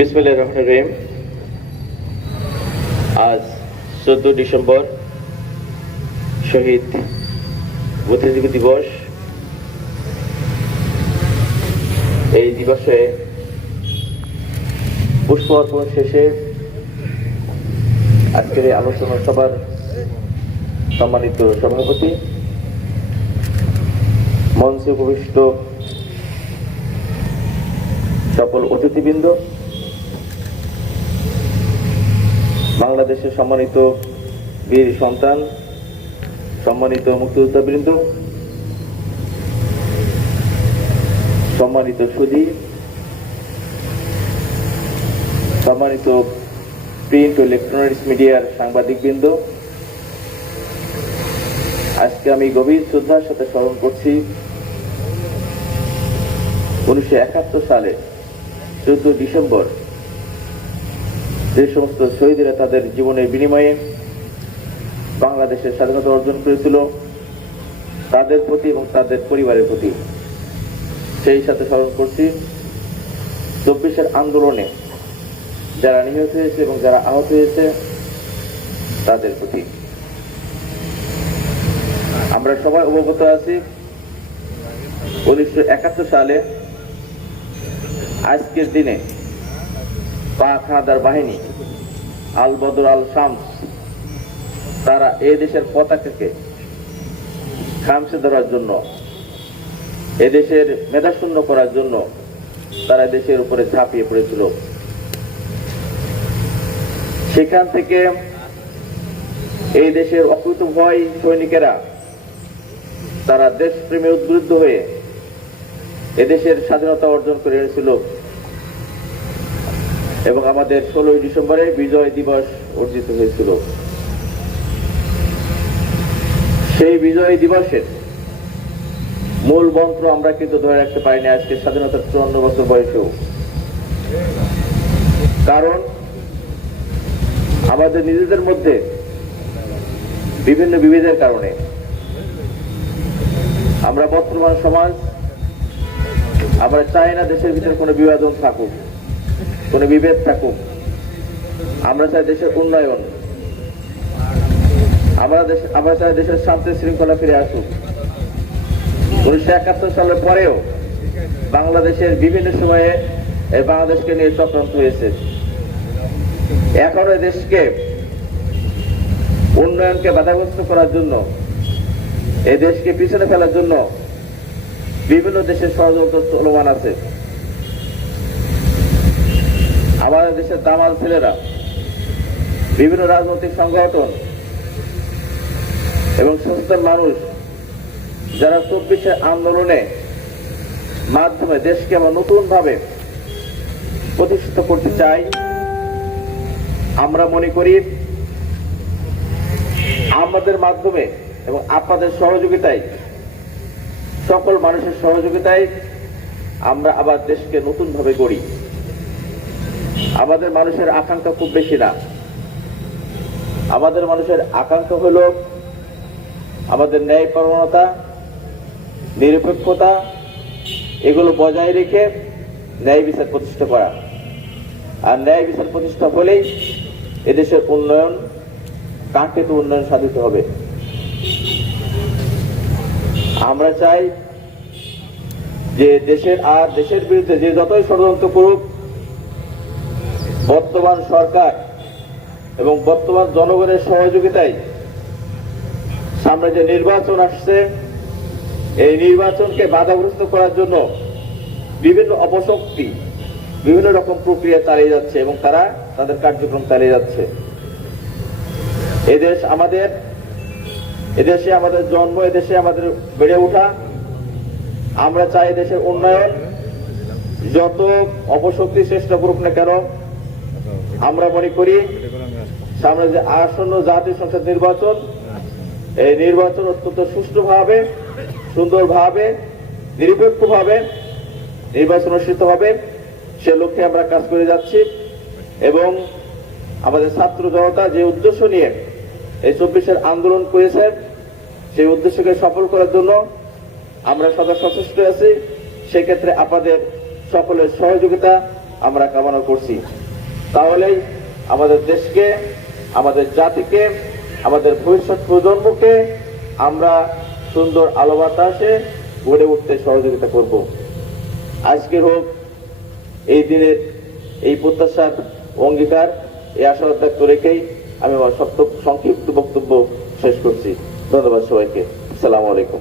বিসমিল্লাহির রহমানির রহিম। আজ 14 ডিসেম্বর শহীদ বুদ্ধিজীবী দিবস। এই দিবসে পুষ্প অর্পণ শেষে আজকের এই আলোচনা সভার সম্মানিত সভাপতি, মঞ্চে উপবিষ্ট সকল অতিথিবৃন্দ, বাংলাদেশের সম্মানিত বীর সন্তান, সম্মানিত মুক্তিযোদ্ধাবৃন্দ, সম্মানিত সুধী, সম্মানিত প্রিন্ট ও ইলেকট্রনিক্স মিডিয়ার সাংবাদিকবৃন্দ, আজকে আমি গভীর শ্রদ্ধার সাথে স্মরণ করছি 1971 সালে 14 ডিসেম্বর যে সমস্ত শহীদরা তাদের জীবনের বিনিময়ে বাংলাদেশের স্বাধীনতা অর্জন করেছিল তাদের প্রতি এবং তাদের পরিবারের প্রতি। সেই সাথে স্মরণ করছি 24-এর আন্দোলনে যারা নিহত হয়েছে এবং যারা আহত হয়েছে তাদের প্রতি। আমরা সবাই অবগত আছি 1971 সালে আজকের দিনে পাক হানাদার বাহিনী আল বদর আল শামস তারা এই দেশের পতাকাকে খামচে ধরার জন্য, এদেশের মেধাশূন্য করার জন্য তারা দেশের উপরে ঝাঁপিয়ে পড়েছিল। সেখান থেকে এই দেশের অকুতোভয় সৈনিকেরা তারা দেশপ্রেমে উদ্বুদ্ধ হয়ে এদেশের স্বাধীনতা অর্জন করে এনেছিল এবং আমাদের 16 ডিসেম্বরে বিজয় দিবস অর্জিত হয়েছিল। সেই বিজয় দিবসের মূল মন্ত্র আমরা কিন্তু ধরে রাখতে পারিনি আজকে স্বাধীনতার 54 বছর বয়সেও। কারণ আমাদের নিজেদের মধ্যে বিভিন্ন বিভেদের কারণে আমরা বর্তমান সমাজ আমরা চাই না দেশের ভিতরে কোনো বিভাজন থাকুক, কোনো বিভেদ থাকুক। আমরা চাই দেশের উন্নয়ন, আমরা চাই দেশের শান্তি শৃঙ্খলা ফিরে আসুক। 1971 সালের পরেও বাংলাদেশের বিভিন্ন সময়ে এই বাংলাদেশকে নিয়ে চক্রান্ত হয়েছে। এখনো দেশকে উন্নয়নকে বাধাগ্রস্ত করার জন্য, এই দেশকে পিছনে ফেলার জন্য বিভিন্ন দেশের ষড়যন্ত্র চলমান আছে। আমাদের দেশের দামাল ছেলেরা, বিভিন্ন রাজনৈতিক সংগঠন এবং সচেতন মানুষ যারা 24-এর আন্দোলনে মাধ্যমে দেশকে আমরা নতুন ভাবে প্রতিষ্ঠিত করতে চাই, আমরা মনে করি আমাদের মাধ্যমে এবং আপনাদের সহযোগিতায়, সকল মানুষের সহযোগিতায় আমরা আবার দেশকে নতুন ভাবে গড়ি। আমাদের মানুষের আকাঙ্ক্ষা খুব বেশি না। আমাদের মানুষের আকাঙ্ক্ষা হলো আমাদের ন্যায়পরায়ণতা, নিরপেক্ষতা এগুলো বজায় রেখে ন্যায় বিচার প্রতিষ্ঠা করা। আর ন্যায় বিচার প্রতিষ্ঠা হলেই এদেশের উন্নয়ন, কাঙ্ক্ষিত উন্নয়ন সাধিত হবে। আমরা চাই যে দেশের বিরুদ্ধে যে যতই ষড়যন্ত্র করুক, বর্তমান সরকার এবং বর্তমান জনগণের সহযোগিতায় সামনে যে নির্বাচন আসছে, এই নির্বাচনকে বাধাগ্রস্ত করার জন্য বিভিন্ন অপশক্তি বিভিন্ন রকম প্রক্রিয়া চালিয়ে যাচ্ছে এবং তারা তাদের কার্যক্রম চালিয়ে যাচ্ছে। এদেশে আমাদের জন্ম, এদেশে আমাদের বেড়ে ওঠা। আমরা চাই দেশের উন্নয়ন। যত অপশক্তি চেষ্টা করুক না কেন, আমরা মনে করি সামনে যে আসন্ন জাতীয় সংসদ নির্বাচন, এই নির্বাচন অত্যন্ত সুষ্ঠুভাবে, সুন্দরভাবে, নিরপেক্ষভাবে নির্বাচন অনুষ্ঠিত হবে, সে লক্ষ্যে আমরা কাজ করে যাচ্ছি। এবং আমাদের ছাত্র জনতা যে উদ্দেশ্য নিয়ে এই 24-এর আন্দোলন করেছে, সেই উদ্দেশ্যকে সফল করার জন্য আমরা সদা সচেষ্ট আছি। সেক্ষেত্রে আপনাদের সকলের সহযোগিতা আমরা কামনা করছি। তাহলেই আমাদের দেশকে, আমাদের জাতিকে, আমাদের ভবিষ্যৎ প্রজন্মকে আমরা সুন্দর আলো বাতাসে গড়ে উঠতে সহযোগিতা করব। আজকের হোক এই দিনের এই প্রত্যাশার অঙ্গীকার, এই আশা ব্যক্ত রেখেই আমি আমার সংক্ষিপ্ত বক্তব্য শেষ করছি। ধন্যবাদ সবাইকে। আসসালামু আলাইকুম।